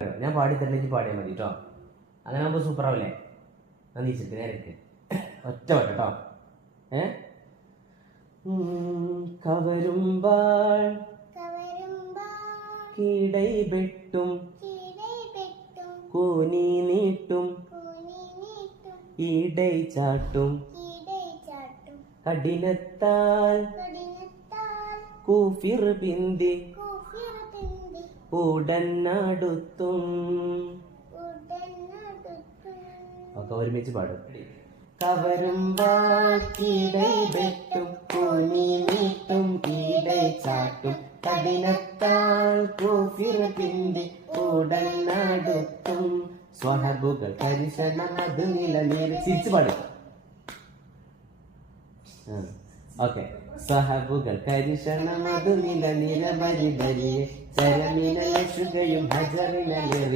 ഞാൻ പാടിത്തരണമെങ്കിൽ പാടിയാൽ മതി കേട്ടോ. അങ്ങനെ ആകുമ്പോൾ സൂപ്പറാവില്ലേ? ഞാൻ നീച്ചിട്ട് നേരക്ക് ഒറ്റ വട്ടം കേട്ടോ. കവരുമ്പാൾ കീടൈ വെട്ടും കൂനി നീട്ടും ഈടൈ ചാട്ടും കഠിനത്താൽ കൂഫിർ പിന്തി ഉടനടുത്തും. ഒക്കെ ഒരുമിച്ച് പാടും. കവരുമ്പാൾ കീടൈ വെട്ടും കൂനി നീട്ടും ഈടൈ ചാട്ടും കഠിനത്താൽ കൂഫിർ പിന്തി ഉടനടുത്തും. സ്വഹബുകൾ കരിശണം അത് നിലനിൽ തിരിച്ചു പാടും. ഓക്കെ. സഹബുകൾ കരിശണം അത് നിലനിരബരിബരിയെ ചരമിനലശുകയും ഹജറിനലേറി